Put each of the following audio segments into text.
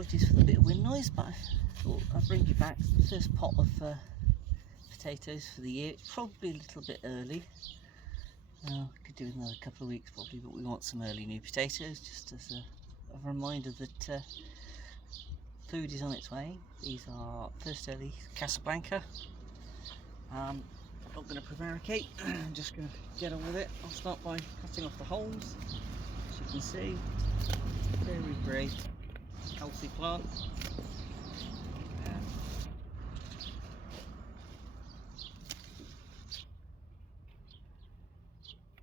Apologies for the bit of wind noise, but I thought I'd bring you back to the first pot of potatoes for the year. It's probably a little bit early. Could do another couple of weeks probably, but we want some early new potatoes just as a reminder that food is on its way. These are First Early Casablanca. I'm not going to prevaricate, I'm just going to get on with it. I'll start by cutting off the holes. As you can see, very great, healthy plant.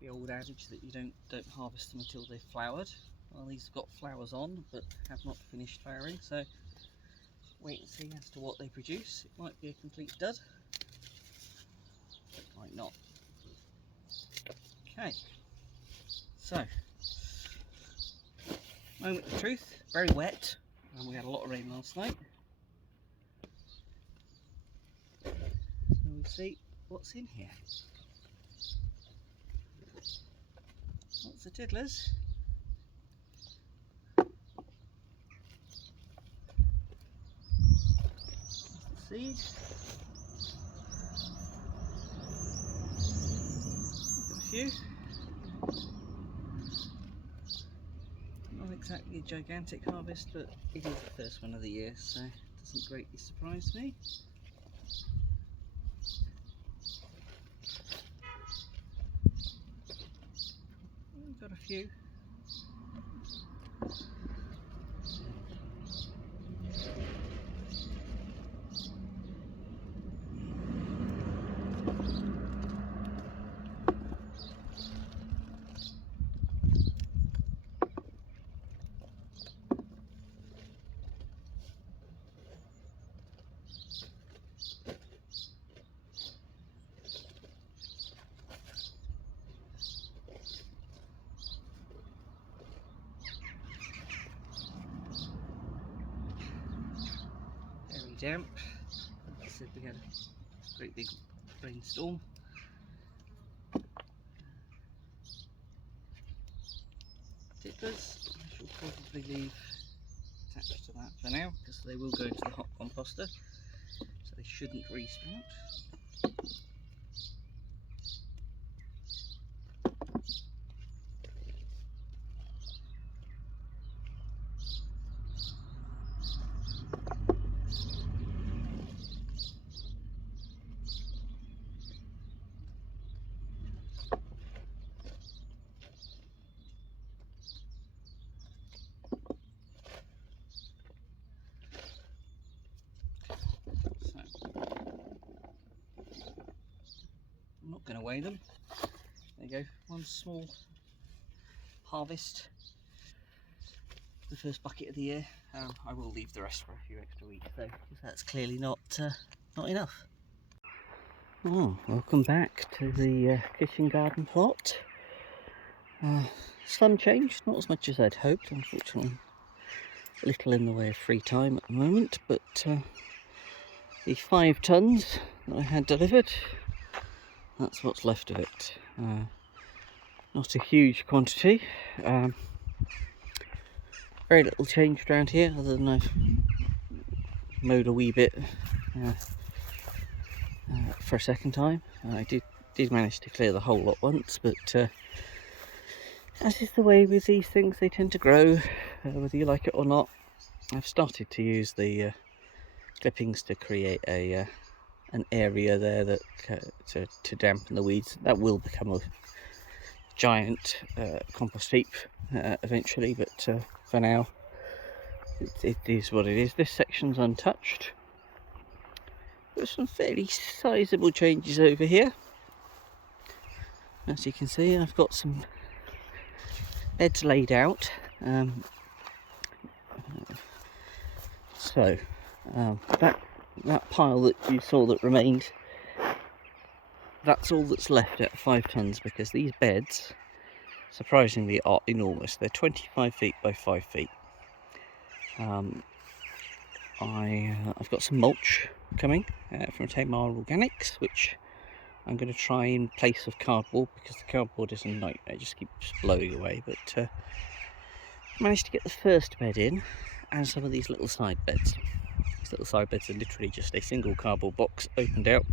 The old adage that you don't harvest them until they've flowered. Well, these have got flowers on but have not finished flowering, so wait and see as to what they produce. It might be a complete dud, but it might not. Okay, so moment of truth, very wet, and we had a lot of rain last night. So we'll see what's in here. Lots of tiddlers. There's the seed. Got a few. Not exactly a gigantic harvest, but it is the first one of the year, so it doesn't greatly surprise me. We've got a few. Damp. Like I said, we had a great big rainstorm. Tippers, I shall probably leave attached to that for now because they will go into the hot composter, so they shouldn't resprout. I'm not going to weigh them. There you go, one small harvest, the first bucket of the year. I will leave the rest for a few extra weeks though, because that's clearly not enough. Welcome back to the kitchen garden plot. Some change, not as much as I'd hoped, unfortunately. Little in the way of free time at the moment, but the 5 tons that I had delivered, that's what's left of it. Not a huge quantity. Very little changed around here, other than I've mowed a wee bit for a second time. I did manage to clear the whole lot once, but as is the way with these things, they tend to grow, whether you like it or not. I've started to use the clippings to create an area there that to dampen the weeds. That will become a giant compost heap eventually, but for now it is what it is. This section's untouched. There's some fairly sizable changes over here. As you can see, I've got some beds laid out. That pile that you saw that remained, that's all that's left at 5 tons, because these beds surprisingly are enormous. They're 25 feet by 5 feet. I've got some mulch coming from Tamar Organics, which I'm going to try in place of cardboard, because the cardboard is a nightmare, it just keeps blowing away. But managed to get the first bed in, and some of these little side beds. These little side beds are literally just a single cardboard box opened out,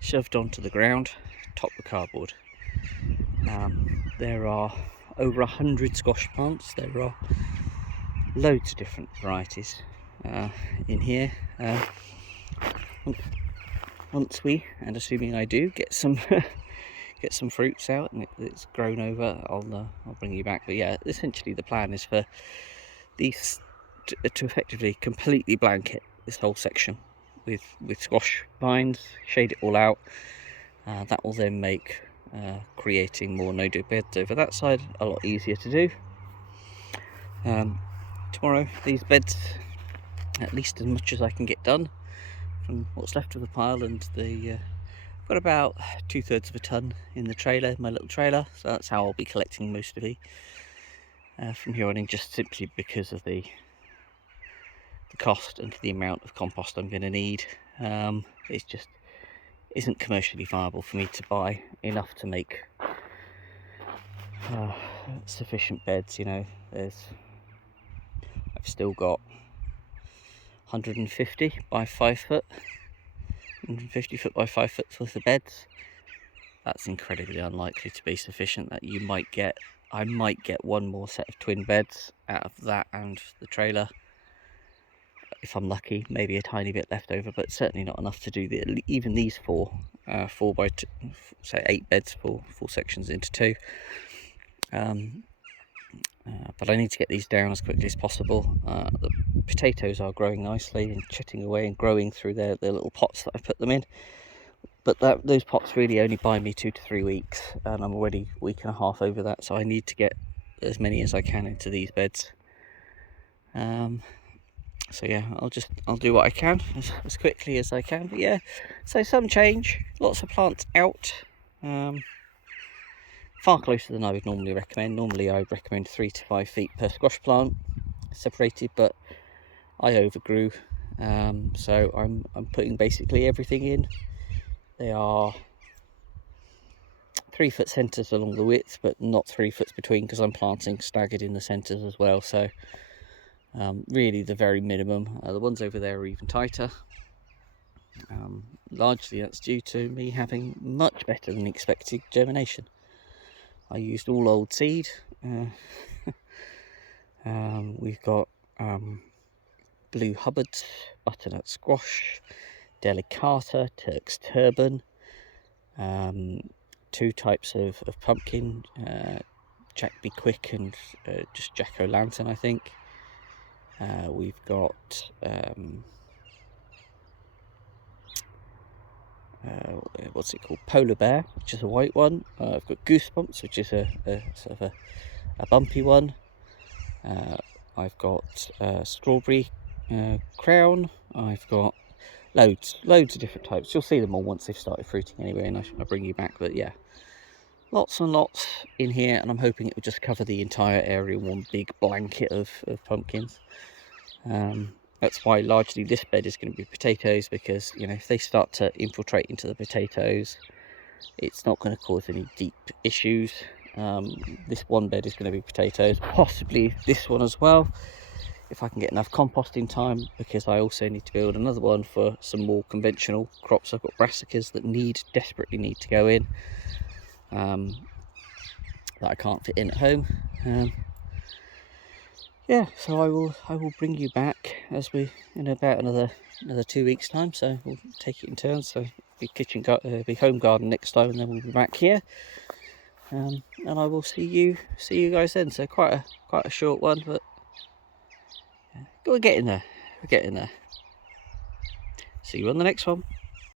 shoved onto the ground, topped with cardboard. There are over 100 squash plants. There are loads of different varieties in here. Once we, and assuming I do, get some get some fruits out and it's grown over, I'll bring you back. But yeah, essentially the plan is for these to effectively completely blanket this whole section with squash vines, shade it all out. That will then make creating more no-do beds over that side a lot easier to do. Tomorrow these beds, at least as much as I can get done from what's left of the pile, and I've got about 2/3 of a ton in the trailer, my little trailer, so that's how I'll be collecting most of it from here on in, just simply because of the cost and the amount of compost I'm going to need. It just isn't commercially viable for me to buy enough to make sufficient beds. You know, I've still got 150 by 5 foot, 150 foot by 5 foot worth of beds. That's incredibly unlikely to be sufficient. That I might get one more set of twin beds out of that and the trailer. If I'm lucky, maybe a tiny bit left over, but certainly not enough to do even these 4 by 2, say 8 beds, 4 sections into 2. But I need to get these down as quickly as possible. The potatoes are growing nicely and chitting away and growing through their little pots that I put them in. But those pots really only buy me 2 to 3 weeks, and I'm already a week and a half over that, so I need to get as many as I can into these beds. So yeah, I'll do what I can as quickly as I can. But yeah, so some change, lots of plants out, far closer than I would normally recommend. Normally I would recommend 3 to 5 feet per squash plant separated, but I overgrew, so I'm putting basically everything in. They are 3 foot centres along the width, but not 3 foot between, because I'm planting staggered in the centres as well. So really the very minimum. The ones over there are even tighter. Largely that's due to me having much better than expected germination. I used all old seed. We've got Blue Hubbards, butternut squash, delicata, Turk's turban, 2 types of pumpkin, Jack Be Quick and just Jack-o'-lantern, I think. We've got what's it called, polar bear, which is a white one. I've got goosebumps, which is a sort of a bumpy one. I've got strawberry crown. I've got loads of different types. You'll see them all once they've started fruiting anyway, and I'll bring you back. But yeah, lots and lots in here, and I'm hoping it will just cover the entire area in one big blanket of pumpkins. That's why largely this bed is going to be potatoes, because you know, if they start to infiltrate into the potatoes, it's not going to cause any deep issues. This one bed is going to be potatoes, possibly this one as well, if I can get enough compost in time, because I also need to build another one for some more conventional crops. I've got brassicas that desperately need to go in, that I can't fit in at home. Yeah, so I will bring you back as we in about another 2 weeks time. So we'll take it in turns. So be home garden next time, and then we'll be back here. And I will see you guys then. So quite a short one, but yeah, we're getting there. See you on the next one.